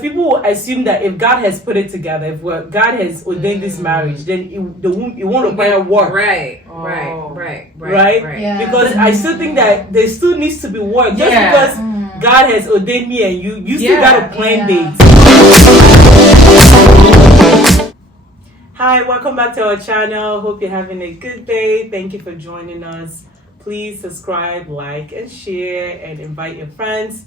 because people will assume that if God has put it together, if God has ordained this marriage, then it won't require work. Right. Yeah. Because I still think that there still needs to be work. Just because God has ordained me and you still gotta plan dates. Hi, welcome back to our channel. Hope you're having a good day. Thank you for joining us. Please subscribe, like, and share, and invite your friends.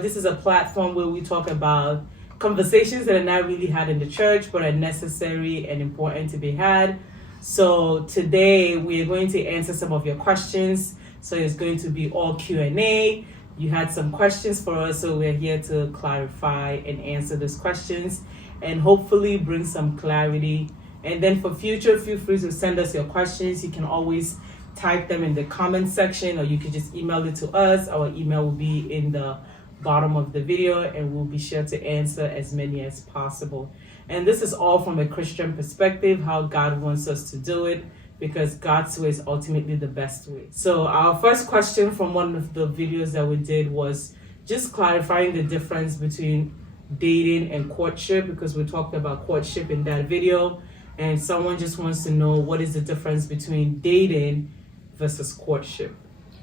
This is a platform where we talk about conversations that are not really had in the church, but are necessary and important to be had. So today we are going to answer some of your questions. So it's going to be all Q&A. You had some questions for us, so we're here to clarify and answer those questions and hopefully bring some clarity. And then for future, feel free to send us your questions. You can always type them in the comment section, or you can just email it to us. Our email will be in the bottom of the video, and we'll be sure to answer as many as possible. And this is all from a Christian perspective, how God wants us to do it, because God's way is ultimately the best way. So our first question from one of the videos that we did was just clarifying the difference between dating and courtship, because we talked about courtship in that video, and someone just wants to know what is the difference between dating versus courtship.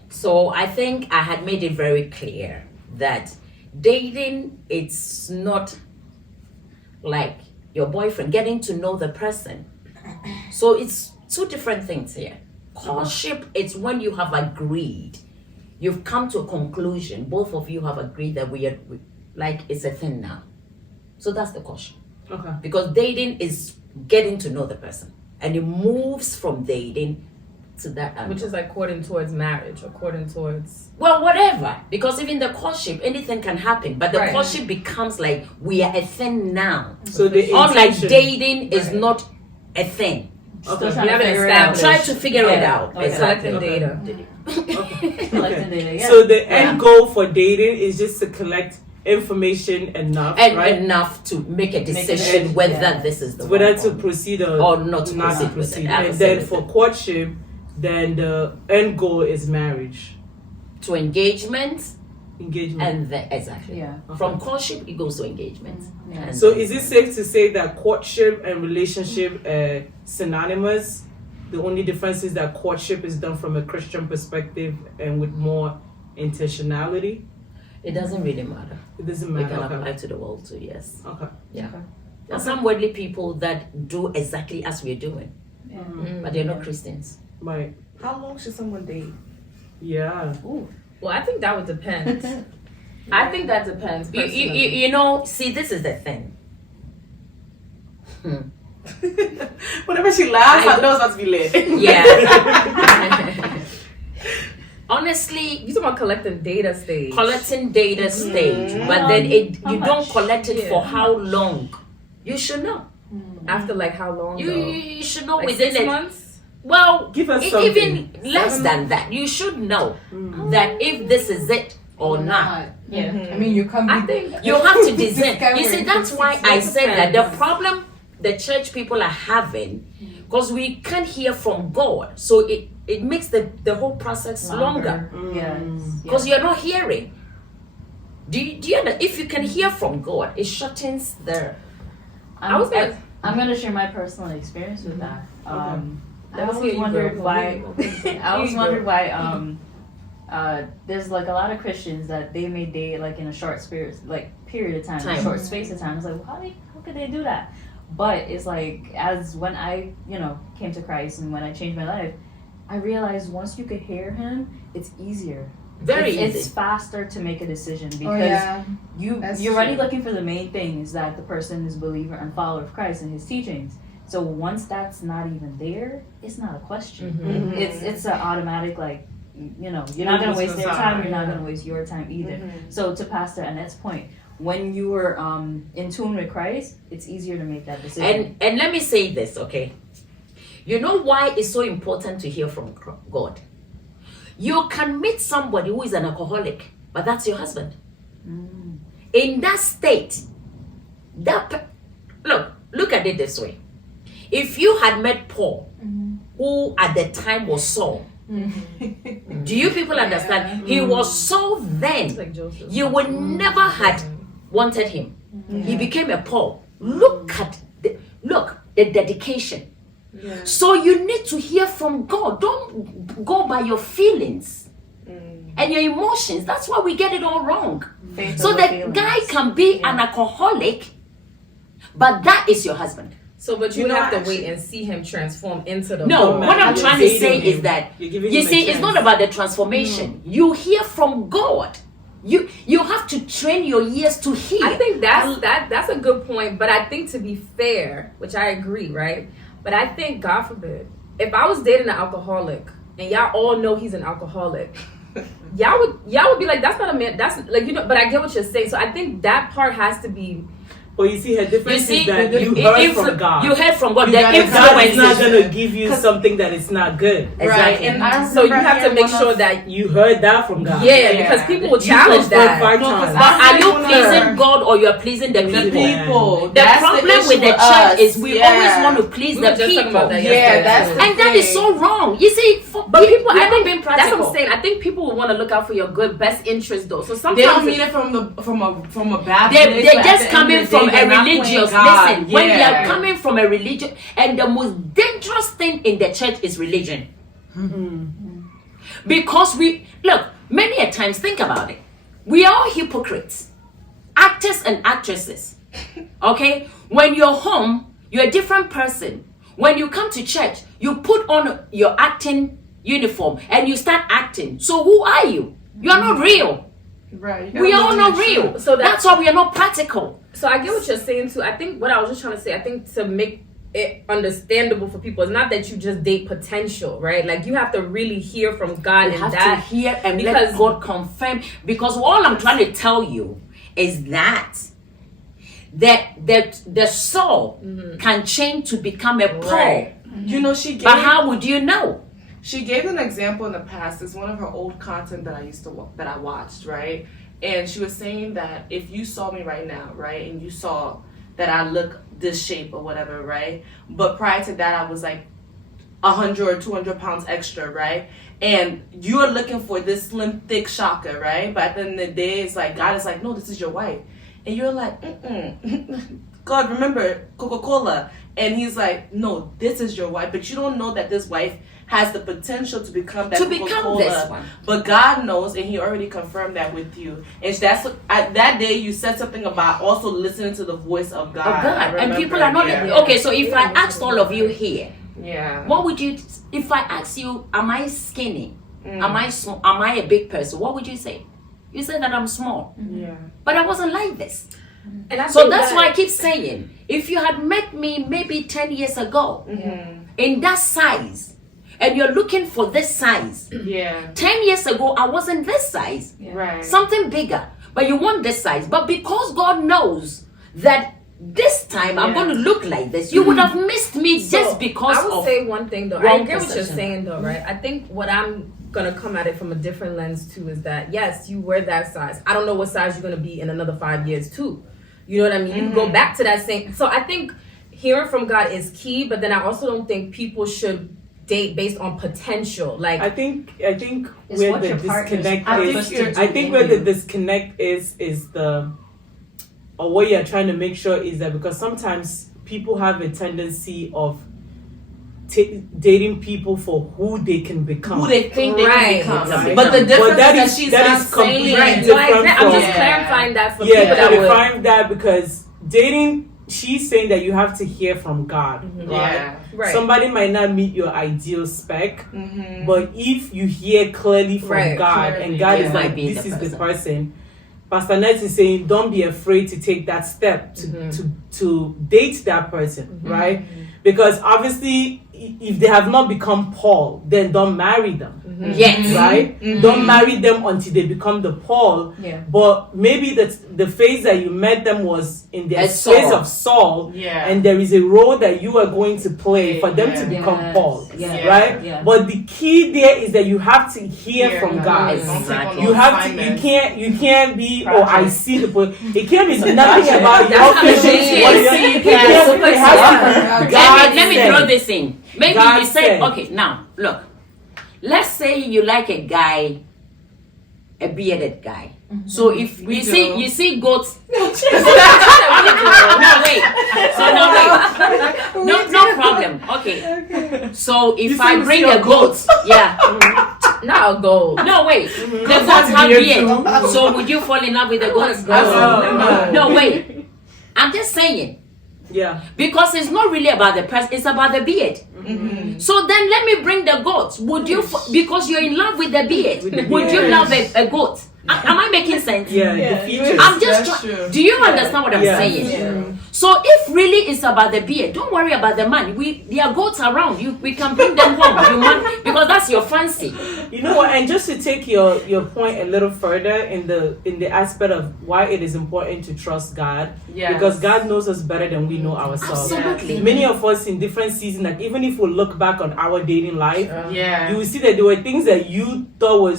So I think I had made it very clear that dating, it's not like your boyfriend, getting to know the person. So it's two different things here. Courtship, it's when you have agreed, you've come to a conclusion, both of you have agreed that we are like it's a thing now. So that's the courtship. Okay. Because dating is getting to know the person, and it moves from dating to that, which is like courting towards marriage or courting towards, well, whatever. Because even the courtship, anything can happen, but the courtship becomes like we are a thing now. So the unlike dating is not a thing. Okay. Try to figure it out. Okay. Collecting data. Collecting data. So the end goal for dating is just to collect information enough, right? Enough to make a decision whether this is the whether one to proceed or not to proceed. And then for courtship, then the end goal is marriage. To engagement. And exactly. Yeah. Okay. From courtship, it goes to engagement. Yeah. So is it safe to say that courtship and relationship are synonymous? The only difference is that courtship is done from a Christian perspective and with more intentionality? It doesn't really matter. It doesn't matter. It can apply to the world too, yes. Okay. Yeah. There are some worldly people that do exactly as we're doing, but they're not Christians. Right. How long should someone date? Yeah. Ooh. Well, I think that would depend. I think that depends. You know, see, this is the thing. Whenever she laughs, I know it's about to be lit. Yeah. Honestly, you talking about collecting data stage. Collecting data stage, but then you don't collect it for how long. You should know. After like how long? You should know like within 6 months. Well, give us even less than that. You should know that if this is it or not. Yeah. I mean, you come. I think you have to discern. You see, that's why I said that the problem the church people are having, because we can't hear from God, so it makes the whole process longer. Yes. Because you're not hearing. Do you know, if you can hear from God, it shortens the. I'm gonna share my personal experience with that. I always wondered why. There's like a lot of Christians that they may date like in a short period of time, a short space of time. It's like, how could they do that? But it's like, as when I came to Christ and when I changed my life, I realized once you could hear Him, it's easier. It's faster to make a decision because you're already looking for the main thing, is that the person is a believer and follower of Christ and His teachings. So once that's not even there, it's not a question. It's an automatic, like, you're not going to waste their time, you're not going to waste your time either. So to Pastor Annette's point, when you were in tune with Christ, it's easier to make that decision. And let me say this, okay? You know why it's so important to hear from God? You can meet somebody who is an alcoholic, but that's your husband. In that state, look at it this way. If you had met Paul, who at the time was Saul, do you people understand? He was Saul then. Like Joseph. You would never had wanted him. He became a Paul. Look at the dedication. Yeah. So you need to hear from God. Don't go by your feelings and your emotions. That's why we get it all wrong. Faith So over the feelings. guy can be an alcoholic, but that is your husband. So, but you You know, have to actually- wait and see him transform into the No, woman. what I'm You're trying to dating say him. is that You're giving you him a see, it's chance. not about the transformation. You hear from God. You have to train your ears to hear. I think that's a good point, but I think to be fair, which I agree, right? But I think, God forbid, if I was dating an alcoholic and y'all all know he's an alcoholic, y'all would be like, that's not a man. That's like, you know. But I get what you're saying. So I think that part has to be. But you see, her You difference see, is that you the heard influ- from God. You heard from God. You The gotta- God is not influence. going to give you something that is not good. Right. Exactly. And I So you remember have to hearing make one sure of- that You heard that from God. yeah, because people will You challenge confirmed that. 5 No, 'cause times. But are you I pleasing wanna- God or you're pleasing the The people? people. The That's problem issue with the church us. is we Yeah. always want to please We the were just talking people. about that Yeah, yesterday, that's too. the And that is so wrong. You see, But people, we I haven't think been that's what practical. I'm saying. I think people will want to look out for your good, best interest, though. So sometimes They don't mean it from a bad place. They're but at just the end coming of the day, from a they're not playing religious. God. Listen, when they Yeah. are coming from a religion, and the most dangerous thing in the church is religion. Because many a times, think about it. We are all hypocrites, actors and actresses. Okay, when you're home, you're a different person. When you come to church, you put on your acting uniform and you start acting. So who are you? You are not real. Right. We are all not real. So So that- that's why we are not practical. So I get what you're saying too. I think what I was just trying to say, I think to make it understandable for people, it's not that you just date potential, right? Like you have to really hear from God You and have that. to hear and because- let God confirm. Because all I'm trying to tell you is that the soul can change to become a Paul. Right. You know, she gave. But how would you know? She gave an example in the past. It's one of her old content that that I watched, right? And she was saying that if you saw me right now, right, and you saw that I look this shape or whatever, right? But prior to that, I was like 100 or 200 pounds extra, right? And you're looking for this slim, thick shocker, right? But at the end of the day, it's like God is like, no, this is your wife, and you're like, God, remember Coca-Cola, and He's like, no, this is your wife, but you don't know that this wife has the potential to become that To become Coca-Cola. this one. But God knows, and He already confirmed that with you. And that's what, that day you said something about also listening to the voice of God. Oh I God. And remember, people are not yeah. okay. So if I asked all of you here, Yeah. what would you? If I asked you, am I skinny? Mm. Am I small? Am I a big person? What would you say? You said that I'm small, Yeah. but I wasn't like this. And I So think that's that- why I keep saying, if you had met me maybe 10 years ago in that size, and you're looking for this size, Yeah. 10 years ago I wasn't this size, Right. something bigger, but you want this size. But because God knows that this time I'm Yeah. going to look like this, you would have missed me So, just because I would of. say one thing though. I wrong get what you're perception. saying though, right? I think what I'm gonna come at it from a different lens too is that yes, you were that size. I don't know what size you're gonna be in another 5 years too. You know what I mean? You can go back to that same. So I think hearing from God is key, but then I also don't think people should date based on potential. Like I think It's where what the your partner's disconnect I is. think you're- I think where the disconnect is the, or what you're trying to make sure is that because sometimes people have a tendency of dating people for who they can become. Who they think they Right. can become. Right. But the But difference that is is- that she's that not is completely saying. right, different so I'm just from- clarifying that for Yeah, people that would. clarifying that because dating, she's saying that you have to hear from God. Right? Yeah. Right. Somebody might not meet your ideal spec, Mm-hmm. but if you hear clearly from Right, God clearly, and God yeah. is Might like, be this the is the person. person. Pastor Ness is saying, don't be afraid to take that step to date that person, right? Because obviously, if they have not become Paul, then don't marry them. Yes. Right? Don't marry them until they become the Paul. Yeah. But maybe the phase that you met them was in their As space Saul. of Saul. Yeah. And there is a role that you are going to play for them to Yeah. become Yes. Paul. Yeah. Right? Yeah. But the key there is that you have to hear from God. Don't take on You no have to. assignment. You can't be. Project. Oh, I see the. It can't be nothing about your That's how it patience. is. What you- See, it can't- it has to be God Let me said. throw this in. Maybe God you said, said. okay, now look. Let's say you like a guy, a bearded guy. So if We you see goats. Really do. No wait. So no problem. Okay. So if You I see bring your a goat, yeah. Not a gold. No wait. The goats have have beard beard. too. So would you fall in love with the goats? Oh, No wait. I'm just saying. Yeah. Because it's not really about the person, it's about the beard. So then let me bring the goat. Would you, because you're in love with the beard, With the would you beard. love a goat? Am I making sense? Yeah. Yeah. The features. I'm just That's trying. true. Do you understand what I'm Yeah. saying? Yeah. So if really it's about the beard, don't worry about the man. There are goats around. We can bring them home. You want, because that's your fancy. You know what? And just to take your point a little further in the aspect of why it is important to trust God, Yes. because God knows us better than we know ourselves. Absolutely. Many of us in different seasons, like even if we look back on our dating life, Yeah. you will see that there were things that you thought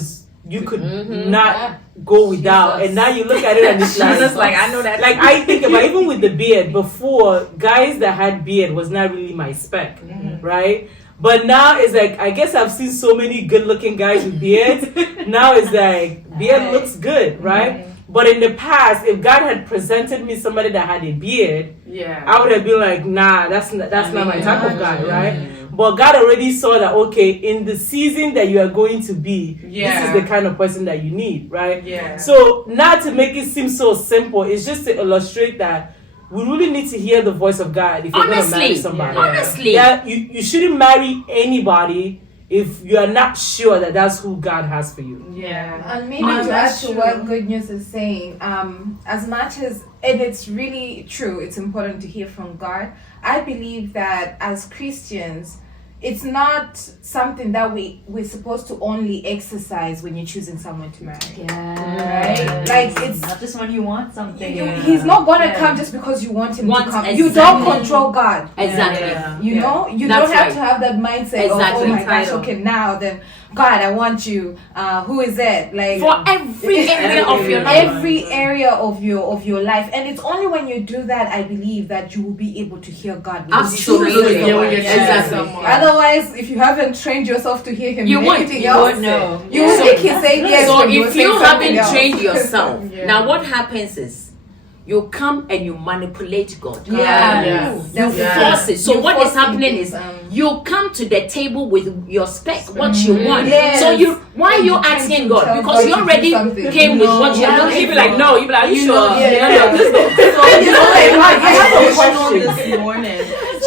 you could not go without, and now you look at it and it's Just like, like I know that. like I think about even with the beard before, guys that had beard was not really my spec, right? But now it's like I guess I've seen so many good-looking guys with beards. Now it's like beard looks good, right? But in the past, if God had presented me somebody that had a beard, Yeah. I would have been like, nah, that's not my type of guy, right? But God already saw that, okay, in the season that you are going to be, this Yeah. is the kind of person that you need, right? Yeah. So, not to make it seem so simple, it's just to illustrate that we really need to hear the voice of God if you're going to marry Honestly, somebody. honestly. Yeah, you shouldn't marry anybody if you are not sure that that's who God has for you. Yeah. And maybe No, to add that's to true. what Good News is saying, as much as, and it's really true, it's important to hear from God. I believe that as Christians, it's not something that we're supposed to only exercise when you're choosing someone to marry. Right? Like it's not just when you want something. he's not gonna Yeah. come just because you want him Want- to come. You don't exactly. control God. Exactly. You know, you That's don't have right. to have that mindset of, Exactly. oh my gosh, Title. okay, now then, God, I want you. Who is it? Like For every area of your life. every area of your life, and it's only when you do that, I believe, that you will be able to hear God. because you choose Absolutely. someone. Yeah, when you're Exactly. choosing someone. Otherwise, if you haven't trained yourself to hear Him, You in won't. anything You else, won't know. you will So- think He's saying yes. So when if say you something haven't else. trained yourself, Yeah. now what happens is you come and you manipulate God. Yeah. Yeah. You Yeah. force it. So You what force is happening things, is um, you come to the table with your spec, what you want. Yes. So why are you You can't asking tell God? God Because you to do already something. came with what you're Yeah. looking He'd be like, no. You'd be like, are you sure? Yeah. No, this So, you know, like, I have a question question. this morning,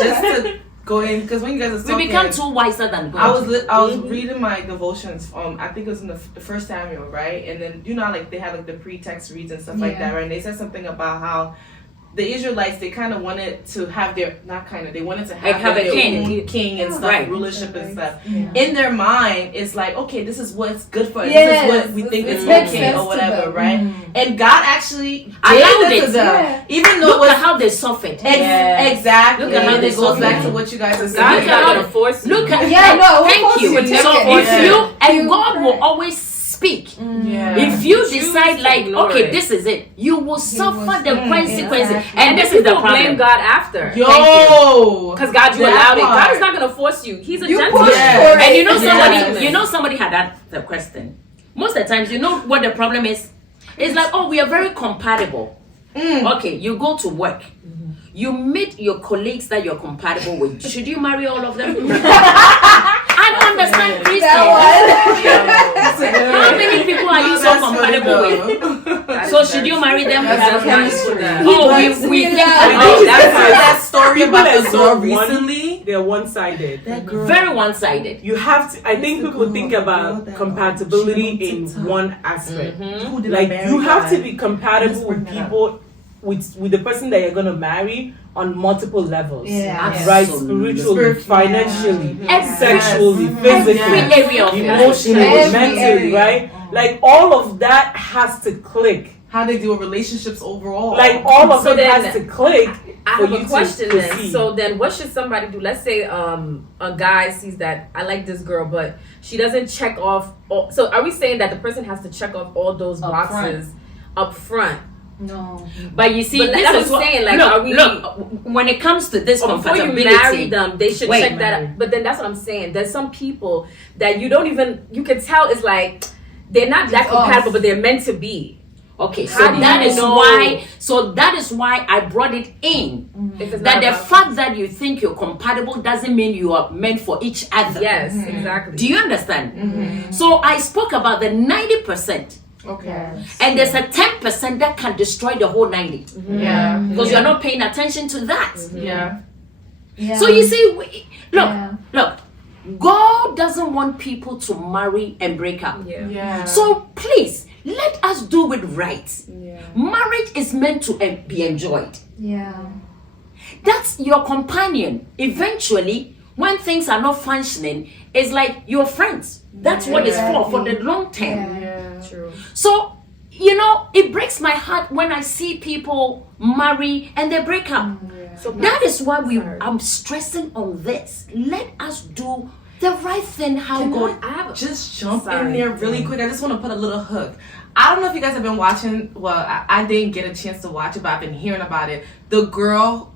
just to go in, because when you guys are We talking, become too wiser than God. I was reading my devotions. I think it was in the First Samuel, right? And then you know, how, like they have like the pretext reads and stuff like that, right? And they said something about how the Israelites, they kind of wanted to have their they wanted to Like have, have a their king. own king and stuff, Right. rulership and stuff. Yeah. In their mind, it's like, okay, this is what's good for us. Yes, this is what we think it is makes okay sense or to whatever, them. right? And God actually Allowed gave it. to them, Yeah. even though Look it at was how they suffered. exactly. Look at how and they it goes back suffer. to what you guys are God's saying. Look at not how- gonna force you. Look at Yeah, no, of thank course you. you would So never if force you it. and You- God will always speak. Yeah. If you Choose decide to like, ignore okay, it. this is it, you will suffer the consequences. exactly. And this is the People blame problem. God after. Yo, Because God, you That allowed it. part. God is not gonna force you. He's a You gentleman. push Yeah. for it. And you know Yes. somebody had asked the question. Most of the times, you know what the problem is? It's like, oh, we are very compatible. Okay, you go to work. You meet your colleagues that you're compatible with. Should you marry all of them? I don't understand Christians. How many people are you so compatible with? So should you marry them? That's chemistry. Oh, we think Oh, about that story People about that the girl love one- recently. They're one-sided. very one-sided. You have to. I think the people girl- think the about girl that, compatibility she on in TikTok. one aspect. Mm-hmm. Like you have to be compatible Let's with bring that people, with the person that you're gonna marry on multiple levels. Yeah. Right, Absolutely. spiritually, financially, Yes. sexually, Every physically, area of your life. emotionally, Every mentally, area. right? Like all of that has to click. How they deal with relationships overall. Like all of So it then, has to click I for have you a question to then. proceed. So then, what should somebody do? Let's say a guy sees that I like this girl, but she doesn't check off. So are we saying that the person has to check off all those Up boxes up front? No. But you see, But this that's is what what I'm saying, like, look, are we- look, when it comes to this Or before you compatibility, marry them, they should Wait, check that marry. out. But then that's what I'm saying. There's some people that you don't even, you can tell it's like they're not that It's off. compatible, but they're meant to be. Okay, so How do that you is know? why. So that is why I brought it in. If it's That not the about- fact that you think you're compatible doesn't mean you are meant for each other. Yes, exactly. Do you understand? So I spoke about the 90%, Okay. and there's a 10% that can destroy the whole 90 Yeah. because you're not paying attention to that. Yeah. Yeah. So you see, look, Yeah. look. God doesn't want people to marry and break up. Yeah. Yeah. So please let us do it right. Yeah. Marriage is meant to be enjoyed. Yeah. That's your companion. Eventually, when things are not functioning, it's like your friends. That's what it's for the long term. Yeah. True. So, you know, it breaks my heart when I see people marry and they break up. So That is why Sorry. I'm stressing on this. Let us do the right thing how Can God. I just jump in Sorry. there really quick? I just want to put a little hook. I don't know if you guys have been watching. Well, I didn't get a chance to watch it, but I've been hearing about it. The girl,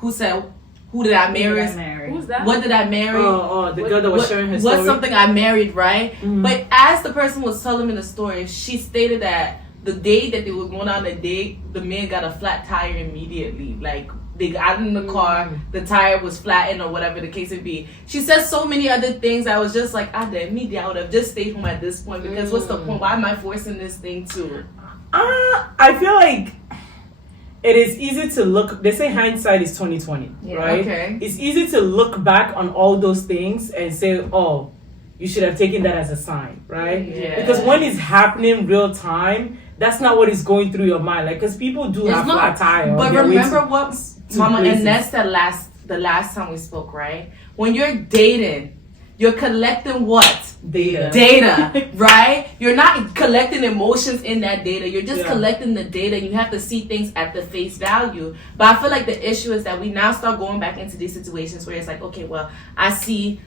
who said, "Who did I marry? Who's that? What did I marry? The girl that was sharing her story. What's something I married, right?" But as the person was telling me the story, she stated that the day that they were going on a date, the man got a flat tire immediately. Like, they got in the car, the tire was flattened or whatever the case would be. She said so many other things. I was just like, I would have just stayed home at this point because what's the point? Why am I forcing this thing too? I feel like it is easy to look. They say hindsight is 20/20, right? Okay. It's easy to look back on all those things and say, "Oh, you should have taken that as a sign," right? Yeah. Because when it's happening real time, that's not what is going through your mind. Like, because people do It's have not. flat tire. or But they're way remember too- what too Mama crazy. and Ness said the last time we spoke, right? When you're dating, you're collecting what? Data. Data, right? You're not collecting emotions in that data. You're just Yeah. collecting the data. You have to see things at the face value. But I feel like the issue is that we now start going back into these situations where it's like, okay, well, I see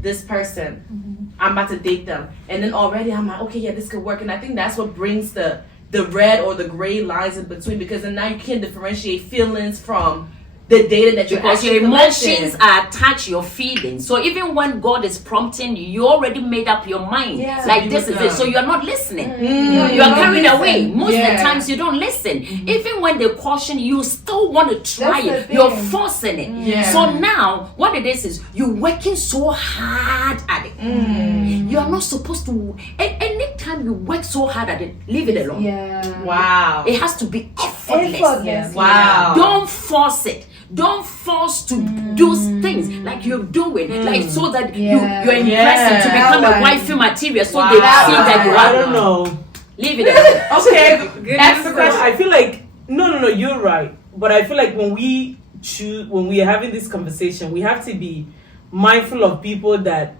this person, I'm about to date them, and then already I'm like, okay, yeah, this could work. And I think that's what brings the red or the gray lines in between, because then now you can't differentiate feelings from the data that you're Because your actually emotions collecting. are attached to your feelings. So even when God is prompting you, you already made up your mind. Yeah. Like this is it. So you're not listening. Mm. You are don't carried listen. away. Most of Yeah. the times you don't listen. Even when they caution you, you still want to try That's the it. thing. You're forcing it. Yeah. So now what it is you're working so hard at it. You are not supposed to. Anytime you work so hard at it, leave it alone. Yeah. Wow. It has to be effortless. Effortless. Wow. Don't force it. Don't force to do things like you're doing, like so that Yeah. you're impressing to Yeah. become That a one. wifey material, so Wow. they see that you I are. don't know. Leave it alone. Okay. Good Ask the news. question. I feel like no, you're right. But I feel like when we are having this conversation, we have to be mindful of people that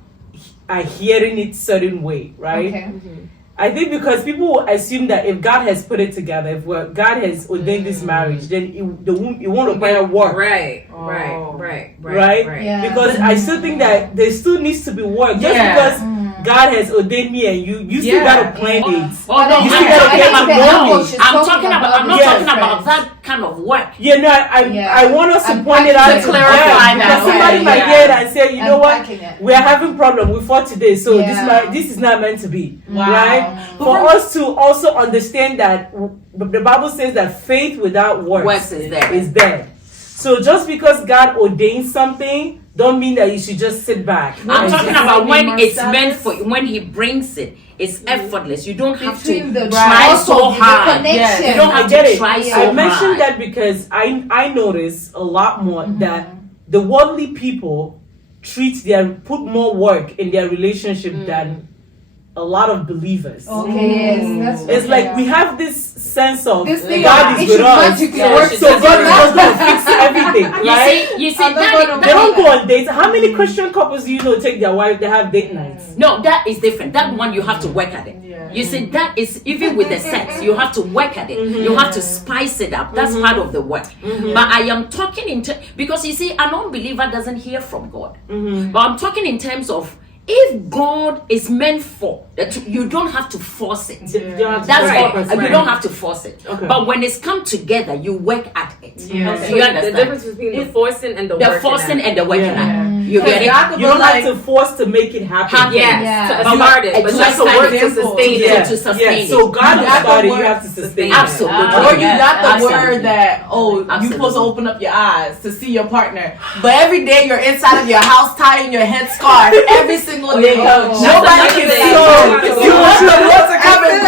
are hearing it certain way, right? Okay. I think because people will assume that if God has put it together, if God has ordained this marriage, then it won't require work. Right, Oh. Right? Yeah. Because I still think that there still needs to be work. Just Yeah. because God has ordained me and you still Yeah. gotta plan dates. Oh no, You I'm still gotta talking get about to no, know. I'm talking about. I'm not Yes. talking about that kind of work. Yeah, no, I want us to I'm point it out packing to it. clarify them, that, because somebody okay, might yeah. hear it and say, you know what, Unpacking it. we are having problem. We fought today, so Yeah. this is not meant to be, Wow. right? For us to also understand that the Bible says that faith without works Works is dead. is dead. So just because God ordains something, don't mean that you should just sit back. I'm and talking just- about when more it's service. meant for when He brings it. It's effortless. You don't have Between to the try also so the hard. connection. You don't I have get to it. try Yeah. so I hard. mentioned that because I notice a lot more that the worldly people put more work in their relationship than a lot of believers. Okay, yes, that's It's what like we have this sense of This thing God it is with should us, magically Yeah, work. it so should God is magically just going to fix everything, right? You see, I'm not that, gonna They don't that, go on dates. How many Christian couples do you know take their wife? They have date nights. no, that is different. That one you have to work at it. Yeah. You see, that is even with the sex, you have to work at it. You have to spice it up. That's part of the work. But I am talking because you see, an unbeliever doesn't hear from God. But I'm talking in terms of if God is meant for that, you don't have to force it. You don't have to That's force all. the person. You don't have to force it. Okay. But when it's come together, you work at it. Yeah. Do So you the understand? difference between the forcing and the The working forcing at. and the working Yeah. at. You get it? God could You be don't like, have to force to make it happen. Happen. Yeah, Yeah. to But start it, but it you have to takes work to time sustain to it. sustain Yeah. it. So God You will got start the it. You word have to sustain it. Absolutely. or you got the Absolutely. word that, oh, you Absolutely. supposed to open up your eyes to see your partner. But every day you're inside of your house tying your head scarf every single day. Oh. Nobody That's can another see thing. you. You want the Lord to come and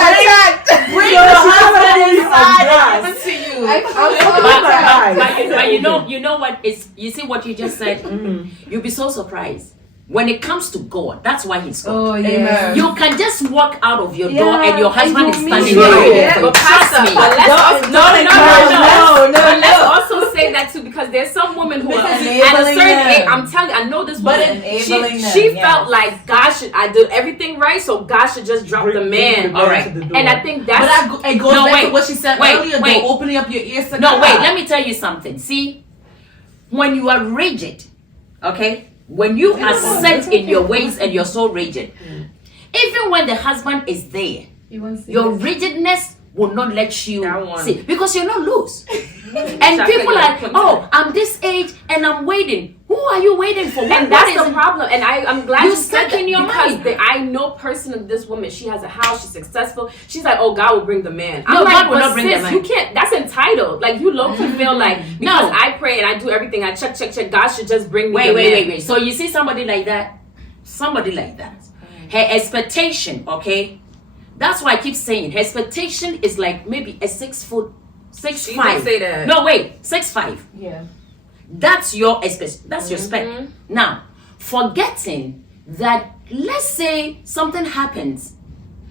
bring your husband Yes. inside and give it to you. I'm so But, excited. but you know what is, you see what you just said? You'll be so surprised. When it comes to God, that's why he's God. Oh, Amen. yeah. You can just walk out of your door Yeah, and your husband and is you standing meet there. him. waiting for you. But Trust Pastor, me. but let's also, no, but let's also say that too, because there's some women who are at a Enabling certain age. them. I'm telling you, I know this But woman. enabling them, She yes. felt like God should. I did everything right, so God should just drop the man. All right. to the door. And I think But that's it goes No, back wait, to what she said wait, earlier, wait. though, opening up your ears to No, God. wait, let me tell you something. See, when you are rigid, okay, when you are set in your ways and you're so rigid, even when the husband is there, your rigidness will not let you That one. see, because you're not loose. And Exactly, people like, are, oh, I'm this age and I'm waiting. Who are you waiting for? What, and what that's is the it? problem. And I'm glad You you said stuck that in your because mind. I know personally this woman. She has a house. She's successful. She's like, oh, God will bring the man. No, I'm like, God will but not bring the sis, man. you can't. That's entitled. Like you low key feel like because I pray and I do everything. I check. God should just bring me. the man. Wait. So you see somebody like that, her expectation, okay? That's why I keep saying her expectation is like maybe a 6 foot, six She five. did say that. No, wait, 6'5". Yeah. That's your expect. That's your spec. Now, forgetting that, let's say something happens,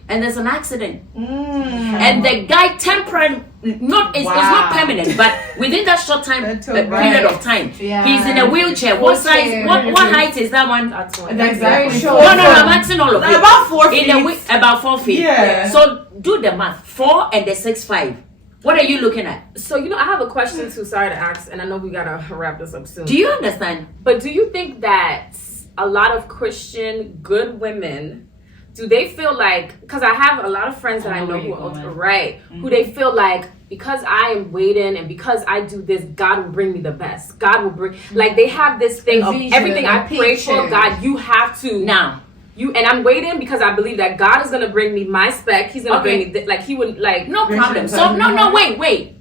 and there's an accident, and the guy temporarily, it's not permanent, but within that short time That's so period right. of time, Yeah. he's in a wheelchair. What size? What height is that one? That's one. That's Very exactly. short. No, I'm asking all of Like you. about 4 feet. About 4 feet. Yeah. So do the math. 4 and the 6'5". What are you looking at? So I have a question too. Sorry to ask, and I know we gotta wrap this up soon. Do you understand? But do you think that a lot of Christian good women, do they feel like, because I have a lot of friends that I know where who you're are going. right, who they feel like because I am waiting and because I do this, God will bring me the best. God will bring, like they have this thing of vision, everything I a pray for, picture. God, you have to. Now, And I'm waiting because I believe that God is going to bring me my spec. He's going to Okay. bring me, like he would, like, no problem. So, no, wait.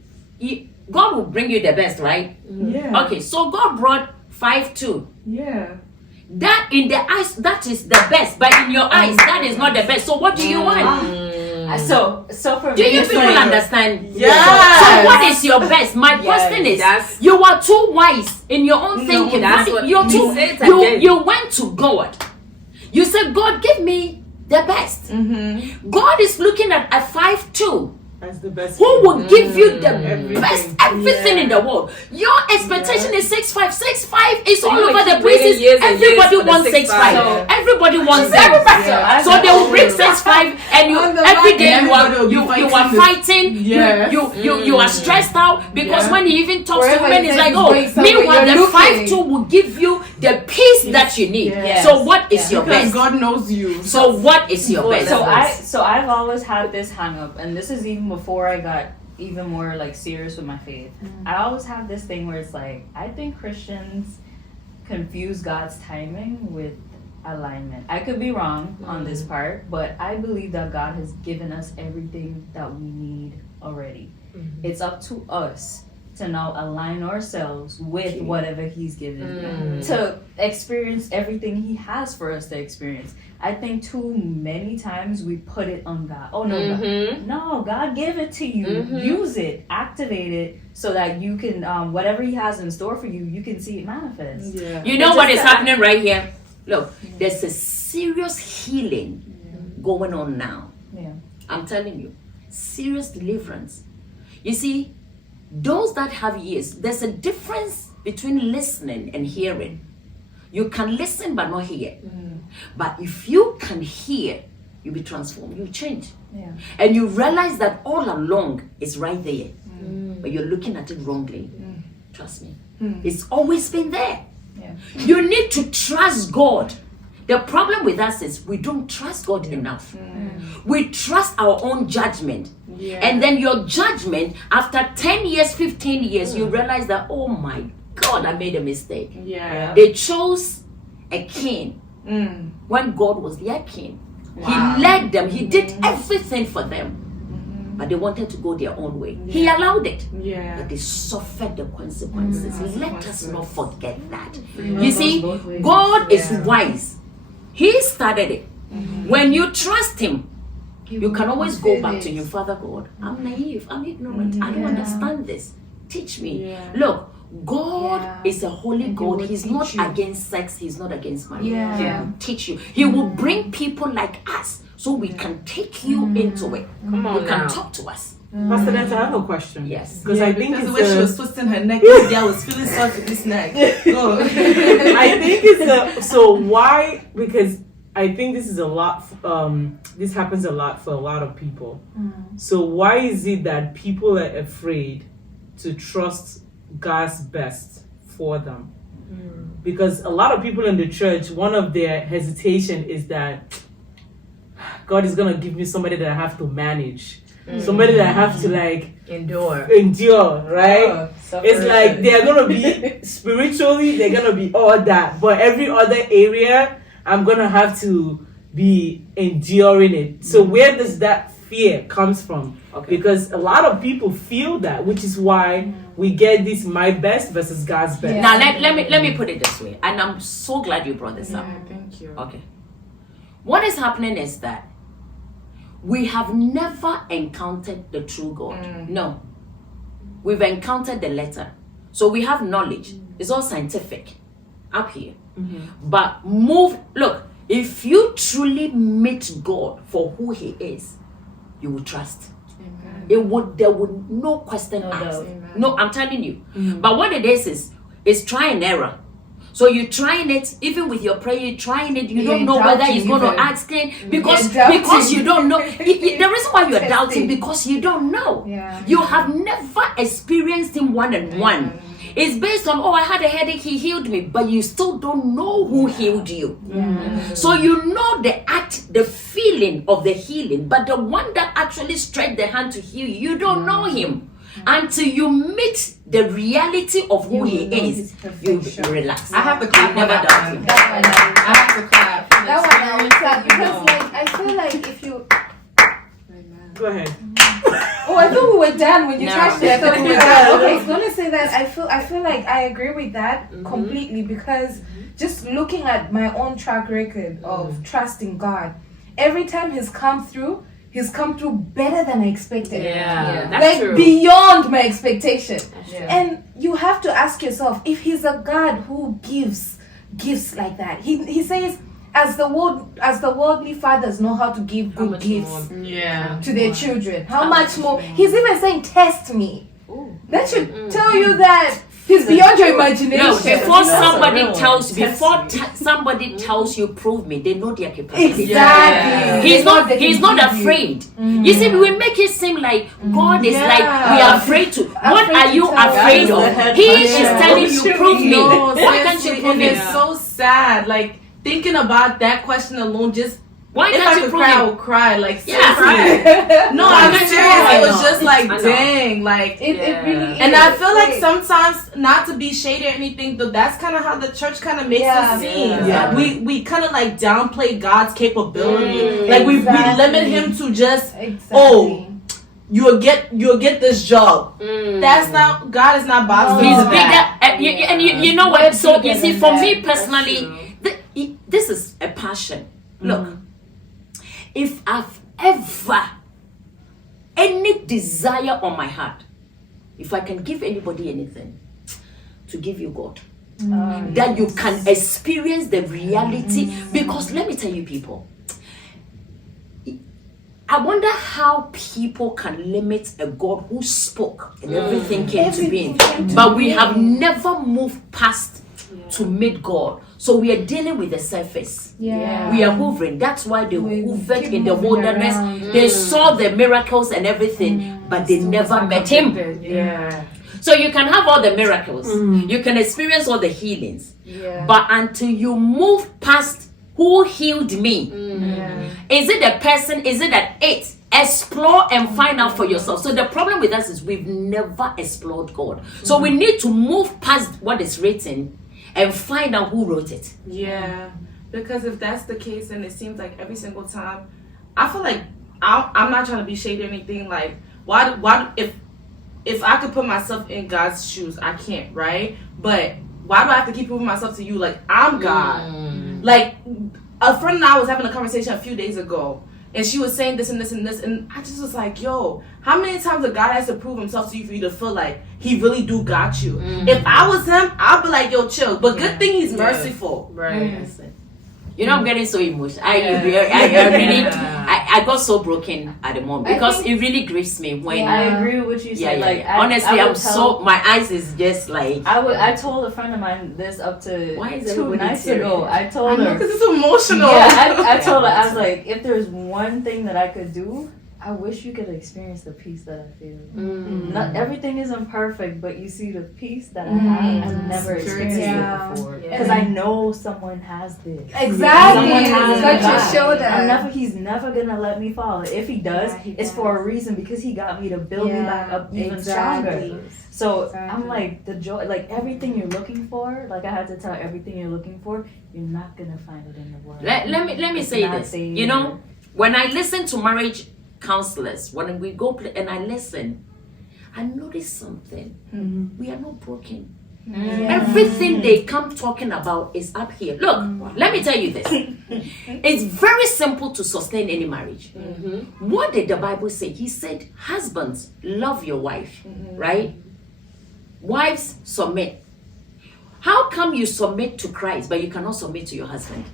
God will bring you the best, right? Yeah. Okay, so God brought 5'2". Yeah. That in the eyes, that is the best. But in your eyes, that is not the best. So what do you want? So for Do me, you it's people like- understand? Yes. So what is your best? My question is, that's- you are too wise in your own thinking. that's what- You're too. you said it again. You went to God. You said, God, give me the best. God is looking at a 5'2". That's the best. Who will give you the Everything. best everything in the world? Your expectation is 6'5". 6'5" is all you over would the keep waiting places. years and years Everybody for the wants 6'5". 6'5". Everybody wants them. Yeah. So they will bring 6'5", and you On the every back, day you are everybody will be you are fighting. Yes. You are stressed out because Yeah. when he even talks Wherever to women, he it's says like, oh, he's going somewhere, meanwhile the you're looking. 5'2" will give you the peace that you need. Yes. So what is your Because best? God knows you. So what is your best? So I've always had this hang up, and this is even before I got even more like serious with my faith. I always have this thing where it's like I think Christians confuse God's timing with alignment. I could be wrong on this part, but I believe that God has given us everything that we need already. It's up to us to now align ourselves with whatever He's given to experience everything He has for us to experience. I think too many times we put it on God. Oh no, God. No, God gave it to you. Use it, activate it, so that you can whatever He has in store for you, you can see it manifest. Yeah. You know what is happening right here? Look, there's a serious healing going on now. Yeah. I'm telling you, serious deliverance. You see, those that have ears, there's a difference between listening and hearing. You can listen but not hear. But if you can hear, you'll be transformed, you'll change. Yeah. And you realize that all along it's right there. But you're looking at it wrongly. Trust me. It's always been there. Yeah. You need to trust God. The problem with us is we don't trust God enough. We trust our own judgment. And then your judgment, after 10 years, 15 years, you realize that, oh my God, I made a mistake. Yeah. They chose a king Mm. when God was their king. Wow. He led them. He did everything for them. But they wanted to go their own way. He allowed it. Yeah. But they suffered the consequences. Let us not forget that. It You see, goes both ways. God is wise. He started it. When you trust Him, you can always go back to Him. Father God, I'm naive. I'm ignorant. I don't understand this. Teach me. Look, God is a holy God. He's not against sex. He's not against marriage. Yeah. He will teach you. He will bring people like us so we can take you into it. Come on You can now. talk to us. Pastor Netta, I have a question. Yes. Because I think Because it's the way she was twisting her neck, I was feeling sorry for this neck. Go. I think it's so why, because I think this is a lot this happens a lot for a lot of people. So why is it that people are afraid to trust God's best for them? Because a lot of people in the church, one of their hesitation is that God is gonna give me somebody that I have to manage, somebody that I have to like endure, right? It's like they're gonna be spiritually, they're gonna be all that, but every other area, I'm gonna have to be enduring it. So where does that fear comes from? Okay. Because a lot of people feel that, which is why we get this my best versus God's best. Yeah. Now let me put it this way, and I'm so glad you brought this up. Thank you. Okay. What is happening is that we have never encountered the true God. No. We've encountered the letter. So we have knowledge. It's all scientific up here. But look, if you truly meet God for who He is, you will trust. There would no question asked. No, I'm telling you. But what it is try and error. So you're trying it, even with your prayer, you're trying it, you don't know whether He's going to ask him because you don't know. The reason why you're doubting because you don't know. Yeah. You have never experienced Him one-on-one. It's based on, I had a headache, He healed me, but you still don't know who healed you. So you know the act, the feeling of the healing, but the one that actually stretched the hand to heal you, you don't know Him. Until you meet the reality of who He is, you relax. I have to clap. Never on doubt Him. I have to clap. That one I would say because like I feel like if you Go ahead. I thought we were done when you No. touched it. I thought we were done. Okay, I was gonna say that I feel like I agree with that completely because just looking at my own track record of trusting God, every time He's come through better than I expected. That's Like true. beyond my expectation. true. And you have to ask yourself if He's a God who gives gifts like that. He says, as the worldly fathers know how to give How good much gifts more? to their children, how much more? He's even saying, "Test me." That should tell you that He's beyond your imagination. No, before somebody real tells, test before somebody tells you, prove me, they know their capacity. Exactly. He's They know not. they He's can not give you. afraid. You see, we make it seem like God is like we are afraid to. What Afraid are to you tell afraid us. of? He is telling you, No, prove me. Why can't seriously, you prove and me? it's so sad. Like thinking about that question alone, just Why if I can't you could prove cry, I me? would cry. Like Yeah, seriously. No, Why I'm can't you serious. prove It me? was just like I know. dang, like. It really is. And I feel like Like, sometimes, not to be shady or anything, but that's kind of how the church kind of makes Yeah. us seem. Yeah. We kind of like downplay God's capability. Like we Exactly. limit Him to just exactly. you'll get this job. That's not God is not boxed He's into bigger, that. and you know Way what? So you bigger see, than for that. me That's personally, this is a passion. Look, if I've ever any desire on my heart, if I can give anybody anything, to give you God, that you can experience the reality. Because let me tell you, people, I wonder how people can limit a God who spoke and everything came to being. But we have never moved past to meet God. So we are dealing with the surface. Yeah. We are hovering. That's why they We hovered keep in the moving wilderness. around. They saw the miracles and everything, but they never met Him. Yeah. So you can have all the miracles, you can experience all the healings, but until you move past who healed me, is it the person, is it that it? Explore and find out for yourself. So the problem with us is we've never explored God. So we need to move past what is written and find out who wrote it. Yeah, because if that's the case, then it seems like every single time, I feel like I'm not trying to be shady or anything. Like, why if I could put myself in God's shoes, I can't, right? But why do I have to keep proving myself to you? Like, I'm God. Like, a friend and I was having a conversation a few days ago, and she was saying this and this and this, and I just was like, yo, how many times a God has to prove himself to you for you to feel like he really do got you? If I was him, I'd be like, yo, chill. But good thing he's merciful. Right. You know, I'm getting so emotional. I really, I got so broken at the moment because it really grieves me when. I agree with what you said. Like, honestly, I I'm would so my eyes is just like. I told a friend of mine this up to Why is 2 everybody nights tearing? ago. I told her. Because it's emotional. Yeah, I told her, I was like, if there's one thing that I could do, I wish you could experience the peace that I feel. Not everything isn't perfect, but you see the peace that I have, I've never experienced it before. Because I know someone has this. Exactly. Someone has It's got my your back. shoulder. He's never gonna let me fall. If he does, Yeah, he it's does. for a reason because he got me to build me back up even stronger. So I'm like the joy, like everything you're looking for. Like I had to tell everything you're looking for, you're not gonna find it in the world. Let me It's say not this. there. You know, when I listen to marriage counselors, when we go and I listen, I notice something. We are not broken. Everything they come talking about is up here. Look, let me tell you this. It's very simple to sustain any marriage. What did the Bible say? He said, husbands, love your wife, right? Wives, submit. How come you submit to Christ, but you cannot submit to your husband?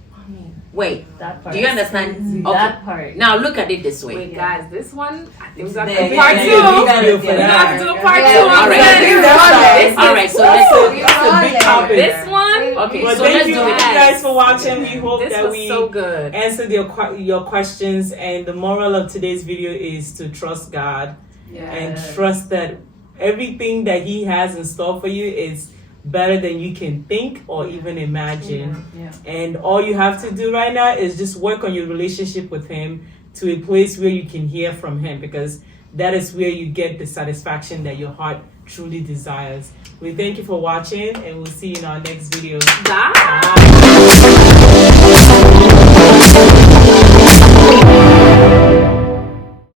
Wait, That part. do you understand? That part. Now look at it this way. Wait, guys, this one, I think we got There, to do part yeah, two. yeah, Big deal for We're gonna have to do a part Yeah, two we on All right. this. All right, so let's That's a big topic. This one, okay. But So thank let's you do it. guys for watching. We hope this that was we so good. answered your questions. And the moral of today's video is to trust God and trust that everything that He has in store for you is better than you can think or even imagine. And all you have to do right now is just work on your relationship with Him to a place where you can hear from Him, because that is where you get the satisfaction that your heart truly desires. We thank you for watching, and we'll see you in our next video. Bye. Bye.